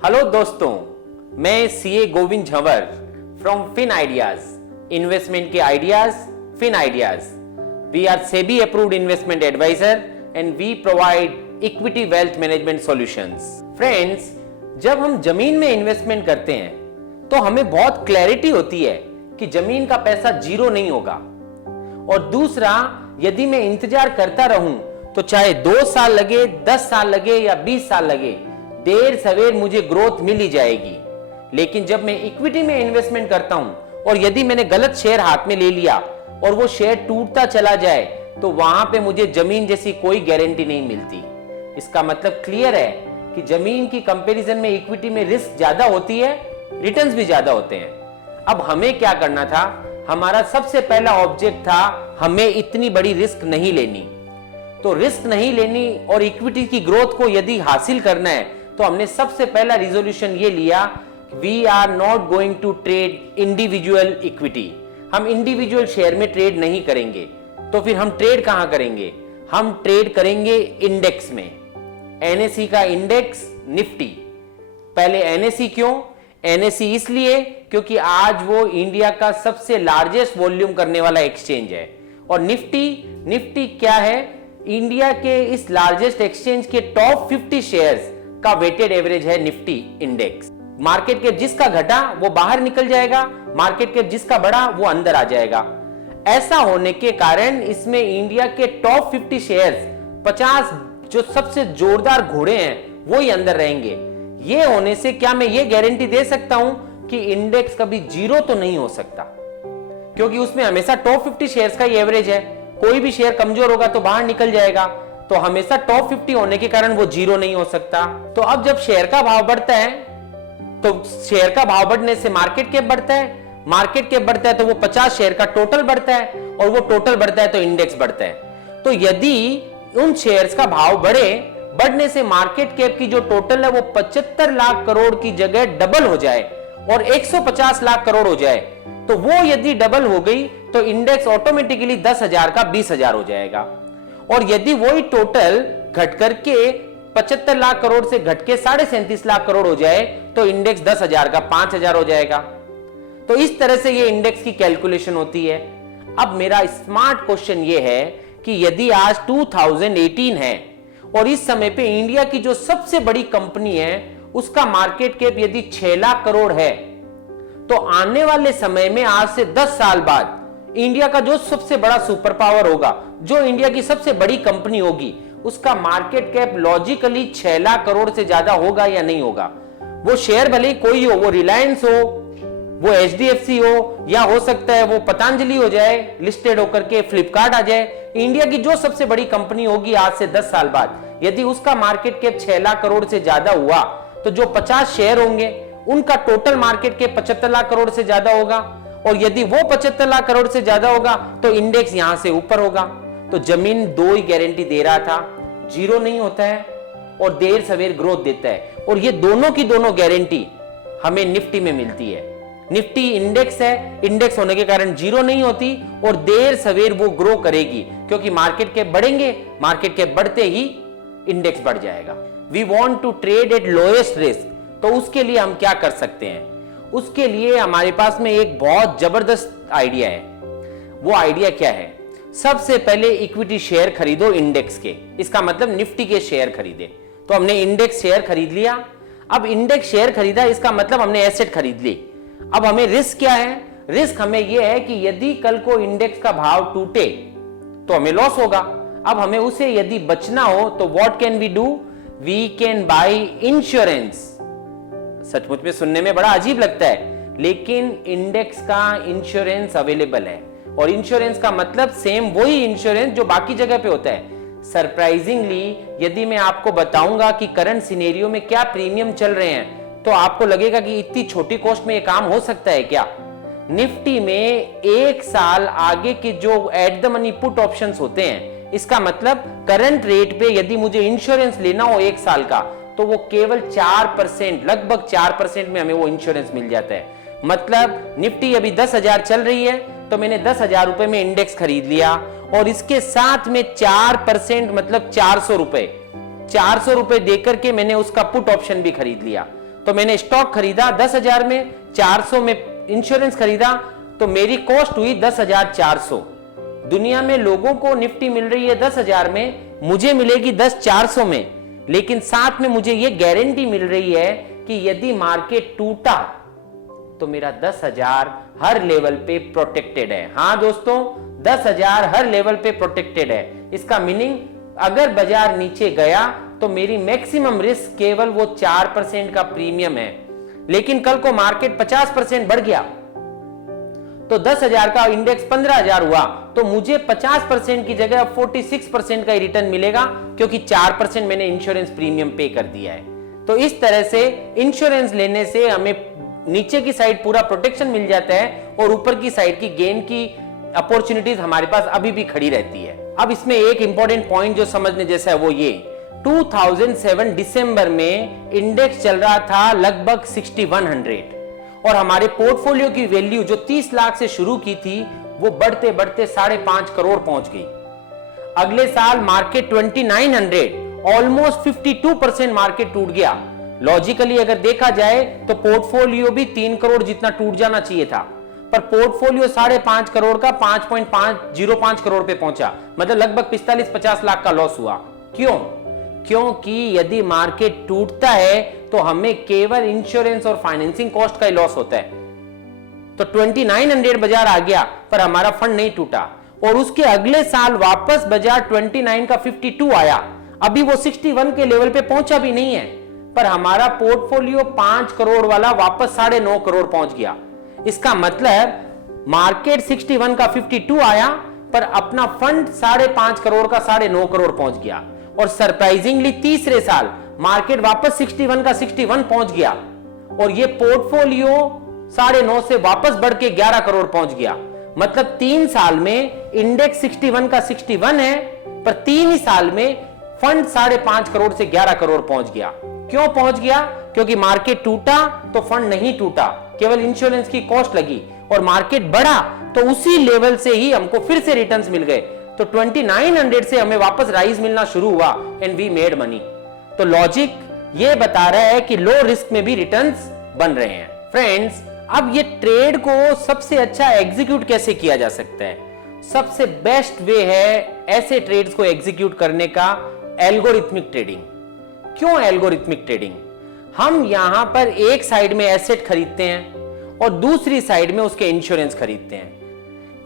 Hello दोस्तों, मैं CA Govind Jhanwar from Fin Ideas, investment के ideas, Fin Ideas. We are SEBI approved investment advisor and we provide equity wealth management solutions. Friends, जब हम जमीन में investment करते हैं तो हमें बहुत क्लैरिटी होती है कि जमीन का पैसा जीरो नहीं होगा। और दूसरा, यदि मैं इंतजार करता रहूं तो चाहे 2 साल लगे, 10 साल लगे या 20 साल लगे, देर सवेर मुझे ग्रोथ मिल ही जाएगी। लेकिन जब मैं इक्विटी में इन्वेस्टमेंट करता हूं और यदि मैंने गलत शेयर हाथ में ले लिया और वो शेयर टूटता चला जाए तो वहां पे मुझे जमीन जैसी कोई गारंटी नहीं मिलती। इसका मतलब क्लियर है कि जमीन की कंपैरिजन में इक्विटी में रिस्क ज्यादा होती है, रिटर्न्स भी ज्यादा होते हैं। अब हमें क्या करना था? हमारा सबसे पहला ऑब्जेक्ट था हमें इतनी बड़ी रिस्क नहीं लेनी। तो रिस्क नहीं लेनी और इक्विटी की ग्रोथ को यदि हासिल करना है तो हमने सबसे पहला रिजोल्यूशन ये लिया, we are not going to trade individual equity. हम इंडिविजुअल शेयर में ट्रेड नहीं करेंगे। तो फिर हम ट्रेड कहां करेंगे? हम ट्रेड करेंगे इंडेक्स में। एनएसई का इंडेक्स, निफ्टी। पहले एनएसई क्यों? एनएसई इसलिए क्योंकि आज वो इंडिया का सबसे लार्जेस्ट वॉल्यूम करने वाला एक्सचेंज है। और निफ्टी क्या है? इंडिया के इस लार्जेस्ट एक्सचेंज के टॉप 50 शेयर्स का वेटेड एवरेज है निफ्टी इंडेक्स। मार्केट कैप जिसका घटा वो बाहर निकल जाएगा, मार्केट कैप जिसका बढ़ा वो अंदर आ जाएगा। ऐसा होने के कारण इसमें इंडिया के टॉप 50 शेयर्स, 50 जो सबसे जोरदार घोड़े हैं वो ही अंदर रहेंगे। ये होने से क्या मैं ये गारंटी दे सकता हूं कि इंडेक्स कभी जीरो तो नहीं हो सकता, क्योंकि उसमें हमेशा टॉप 50 शेयर्स का ही एवरेज है। कोई भी शेयर कमजोर होगा तो बाहर निकल जाएगा, तो हमेशा टॉप 50 होने के कारण वो जीरो नहीं हो सकता। तो अब जब शेयर का भाव बढ़ता है तो शेयर का भाव बढ़ने से मार्केट कैप बढ़ता है, मार्केट कैप बढ़ता है तो वो 50 शेयर का टोटल बढ़ता है, और वो टोटल बढ़ता है तो इंडेक्स बढ़ता है। तो यदि उन शेयर्स का भाव बढ़ने से मार्केट कैप की जो टोटल है वो 75 लाख करोड़ की जगह डबल हो जाए और 150 लाख करोड़ हो जाए, तो वो यदि डबल हो गई तो इंडेक्स ऑटोमेटिकली 10,000 का 20,000 हो जाएगा। और यदि वही टोटल घट करके 75 लाख करोड़ से घट के 37.5 लाख करोड़ हो जाए तो इंडेक्स 10,000 का 5,000 हो जाएगा। तो इस तरह से ये इंडेक्स की कैलकुलेशन होती है। अब मेरा स्मार्ट क्वेश्चन ये है कि यदि आज 2018 है और इस समय पे इंडिया की जो सबसे बड़ी कंपनी है उसका मार्केट कैप यदि 6 लाख करोड़ है, तो आने वाले समय में आज से 10 साल बाद इंडिया का जो सबसे बड़ा सुपर पावर होगा, जो इंडिया की सबसे बड़ी कंपनी होगी, उसका market cap logically 6 lakh crore से ज्यादा होगा या नहीं होगा? वो शेयर भले ही कोई हो, वो रिलायंस हो, वो एचडीएफसी हो, या हो सकता है वो पतंजलि हो जाए, लिस्टेड होकर के फ्लिपकार्ट आ जाए। इंडिया की जो सबसे बड़ी कंपनी होगी आज से 10 साल बाद, यदि उसका मार्केट कैप 6 लाख करोड़ से ज्यादा हुआ तो जो 50 शेयर होंगे उनका total market cap 75 lakh crore से ज्यादा होगा। और यदि वो 75 लाख करोड़ से ज्यादा होगा तो इंडेक्स यहां से ऊपर होगा। तो जमीन दो ही गारंटी दे रहा था, जीरो नहीं होता है और देर सवेर ग्रोथ देता है। और ये दोनों की दोनों गारंटी हमें निफ्टी में मिलती है। निफ्टी इंडेक्स है, इंडेक्स होने के कारण जीरो नहीं होती और देर सवेर वो ग्रो करेगी, क्योंकि मार्केट कैप बढ़ेंगे, मार्केट कैप बढ़ते ही इंडेक्स बढ़ जाएगा। We want to trade at lowest risk. तो उसके लिए हम क्या कर सकते हैं? उसके लिए हमारे पास में एक बहुत जबरदस्त आइडिया है। वो आइडिया क्या है? सबसे पहले इक्विटी शेयर खरीदो इंडेक्स के। इसका मतलब निफ्टी के शेयर खरीदे। तो हमने इंडेक्स शेयर खरीद लिया। अब इंडेक्स शेयर खरीदा, इसका मतलब हमने एसेट खरीद ली। अब हमें रिस्क क्या है? रिस्क हमें यह है कि यदि कल को इंडेक्स का भाव टूटे तो हमें लॉस होगा। अब हमें उसे यदि बचना हो तो what can we do? We can buy insurance. सचमुच में सुनने में बड़ा अजीब लगता है, लेकिन इंडेक्स का इंश्योरेंस अवेलेबल है। और इंश्योरेंस का मतलब सेम वही इंश्योरेंस जो बाकी जगह पे होता है। सरप्राइजिंगली यदि मैं आपको बताऊंगा कि करंट सिनेरियो में क्या प्रीमियम चल रहे हैं तो आपको लगेगा कि इतनी छोटी कॉस्ट में ये काम हो सकता है क्या? निफ्टी में 1 साल आगे के जो at the money put options होते हैं, इसका मतलब करंट रेट पे यदि मुझे इंश्योरेंस लेना हो 1 साल का तो वो केवल 4%, लगभग 4% में हमें वो इंश्योरेंस मिल जाता है। मतलब निफ्टी अभी 10,000 चल रही है तो मैंने 10,000 रुपए में इंडेक्स खरीद लिया और इसके साथ में 4% मतलब 400 रुपए देकर के मैंने उसका पुट ऑप्शन भी खरीद लिया। तो तो मैंने स्टॉक खरीदा 10,000 में, 400 में इंश्योरेंस खरीदा, तो मेरी कॉस्ट हुई 10,400। दुनिया में लोगों को निफ्टी मिल रही है 10,000 में, मुझे मिलेगी 10,400 में, लेकिन साथ में मुझे यह गारंटी मिल रही है कि यदि मार्केट टूटा तो मेरा 10,000 हर लेवल पे प्रोटेक्टेड है। हां दोस्तों, 10,000 हर लेवल पे प्रोटेक्टेड है। इसका मीनिंग अगर बाजार नीचे गया तो मेरी मैक्सिमम रिस्क केवल वो 4% का प्रीमियम है, लेकिन कल को मार्केट 50% बढ़ गया तो 10,000 का इंडेक्स 15,000 हुआ, तो मुझे 50% की जगह 46% का रिटर्न मिलेगा, क्योंकि 4% मैंने इंश्योरेंस प्रीमियम पे कर दिया है। तो इस तरह से इंश्योरेंस लेने से हमें नीचे की साइड पूरा प्रोटेक्शन मिल जाता है और ऊपर की साइड की गेन की अपॉर्चुनिटीज हमारे पास अभी भी खड़ी रहती है। अब इसमें एक इंपॉर्टेंट पॉइंट जो समझने जैसा है वो ये, 2007 दिसंबर में इंडेक्स चल रहा था लगभग 6100 और हमारे पोर्टफोलियो की वैल्यू जो 30 लाख से शुरू की थी वो बढ़ते बढ़ते 5.5 करोड़ पहुंच गई। अगले साल मार्केट 2900, ऑलमोस्ट 52% मार्केट टूट गया। लॉजिकली अगर देखा जाए तो पोर्टफोलियो भी 3 करोड़ जितना टूट जाना चाहिए था, पर पोर्टफोलियो 5.5 करोड़ का 5.505 करोड़ पे पहुंचा, मतलब लगभग 45-50 लाख का लॉस हुआ। क्यों? क्योंकि यदि मार्केट टूटता है तो हमें केवल इंश्योरेंस और फाइनेंसिंग कॉस्ट का ही लॉस होता है। तो 2900 बाजार आ गया पर हमारा फंड नहीं टूटा, और उसके अगले साल वापस बाजार 29 का 52 आया, अभी वो 61 के लेवल पे पहुंचा भी नहीं है, पर हमारा पोर्टफोलियो 5 करोड़ वाला वापस 9.5 करोड़ पहुंच गया। इसका मतलब मार्केट 61 का 52 आया पर अपना फंड 5.5 करोड़ का 9.5 करोड़ पहुंच गया, और सरप्राइजिंगली तीसरे साल मार्केट वापस 61 का 61 पहुंच गया और ये पोर्टफोलियो 9.5 से वापस बढ़ के 11 करोड़ पहुंच गया। मतलब 3 साल में इंडेक्स 61 का 61 है, पर 3 ही साल में फंड 5.5 करोड़ से 11 करोड़ पहुंच गया। क्यों पहुंच गया? क्योंकि मार्केट टूटा तो फंड नहीं टूटा, केवल इंश्योरेंस की कॉस्ट लगी, और मार्केट बढ़ा तो उसी लेवल से ही हमको फिर से रिटर्न्स मिल गए। तो 2900 से हमें वापस राइज मिलना शुरू हुआ एंड वी मेड मनी। तो लॉजिक ये बता रहा है कि लो रिस्क में भी रिटर्न्स बन रहे हैं। फ्रेंड्स, अब ये ट्रेड को सबसे अच्छा एग्जीक्यूट कैसे किया जा सकता है? सबसे बेस्ट वे है ऐसे ट्रेड्स को एग्जीक्यूट करने का एल्गोरिथमिक ट्रेडिंग। क्यों एल्गोरिथमिक ट्रेडिंग? हम यहां पर एक साइड में एसेट खरीदते हैं और दूसरी साइड में उसके इंश्योरेंस खरीदते हैं।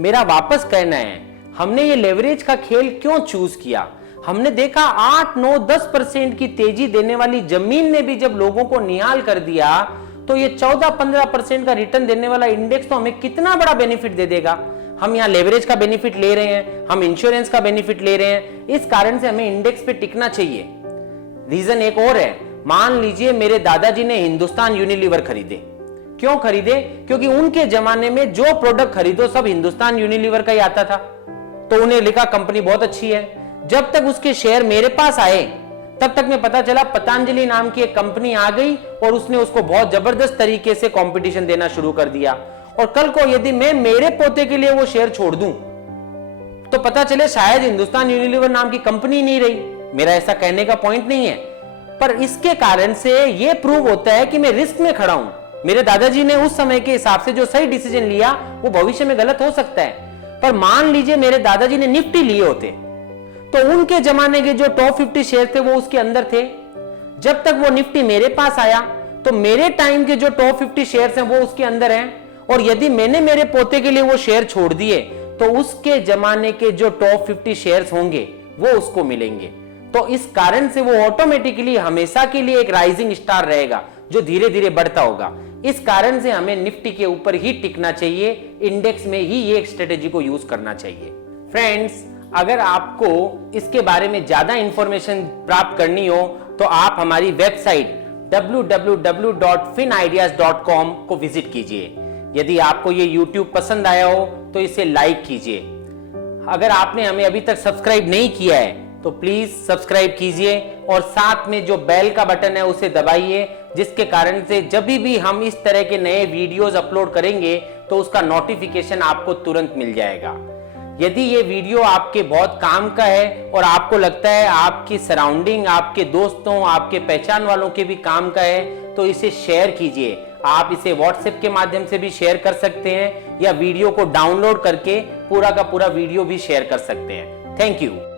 मेरा वापस कहना है, हमने ये लेवरेज का खेल क्यों चूज किया? हमने देखा 8, 9, 10% की तेजी देने वाली जमीन ने भी जब लोगों को निहाल कर दिया तो ये 14-15% का रिटर्न देने वाला इंडेक्स तो हमें कितना बड़ा बेनिफिट दे देगा। हम यहाँ लेवरेज का बेनिफिट ले रहे हैं, हम इंश्योरेंस का बेनिफिट ले रहे हैं, इस कारण से हमें इंडेक्स पे टिकना चाहिए। रीजन एक और है, मान लीजिए मेरे दादाजी ने हिंदुस्तान यूनिलीवर खरीदे। क्यों खरीदे? क्योंकि उनके जमाने में जो प्रोडक्ट खरीदो सब हिंदुस्तान यूनिलीवर का ही आता था, तो उन्हें लिखा कंपनी बहुत अच्छी है। जब तक उसके शेयर मेरे पास आए तब तक में पता चला पतंजलि नाम की एक कंपनी आ गई और उसने उसको बहुत जबरदस्त तरीके से कंपटीशन देना शुरू कर दिया। और कल को यदि मैं मेरे पोते के लिए वो शेयर छोड़ दूं तो पता चले शायद हिंदुस्तान यूनिलीवर नाम की कंपनी नहीं रही। मेरा ऐसा कहने का पॉइंट नहीं है, पर इसके कारण से यह प्रूव होता है कि मैं रिस्क में खड़ा हूं। मेरे दादाजी ने उस समय के हिसाब से जो सही डिसीजन लिया वो भविष्य में गलत हो सकता है। पर मान लीजिए मेरे दादाजी ने निफ्टी लिए होते तो उनके जमाने के जो टॉप 50 शेयर थे वो उसके अंदर थे। जब तक वो निफ्टी मेरे पास आया तो मेरे टाइम के जो टॉप 50 शेयर्स हैं वो उसके अंदर हैं, और यदि मैंने मेरे पोते के लिए वो शेयर छोड़ दिए तो उसके जमाने के जो टॉप 50 शेयर्स होंगे वो उसको मिलेंगे। तो इस कारण से वो ऑटोमेटिकली हमेशा के लिए एक राइजिंग स्टार रहेगा जो धीरे धीरे बढ़ता होगा। इस कारण से हमें निफ्टी के ऊपर ही टिकना चाहिए, इंडेक्स में ही ये स्ट्रेटेजी को यूज करना चाहिए। फ्रेंड्स, अगर आपको इसके बारे में ज्यादा इंफॉर्मेशन प्राप्त करनी हो तो आप हमारी वेबसाइट www.finideas.com को विजिट कीजिए। यदि आपको ये YouTube पसंद आया हो तो इसे लाइक कीजिए। अगर आपने हमें अभी तक सब्सक्राइब नहीं किया है तो प्लीज सब्सक्राइब कीजिए और साथ में जो बेल का बटन है उसे दबाइए, जिसके कारण से जब भी हम इस तरह के नए वीडियोस अपलोड करेंगे तो उसका नोटिफिकेशन आपको तुरंत मिल जाएगा। यदि ये वीडियो आपके बहुत काम का है और आपको लगता है आपकी सराउंडिंग, आपके दोस्तों, आपके पहचान वालों के भी काम का है, तो इसे शेयर कीजिए। आप इसे व्हाट्सएप के माध्यम से भी शेयर कर सकते हैं या वीडियो को डाउनलोड करके पूरा का पूरा वीडियो भी शेयर कर सकते हैं। Thank you.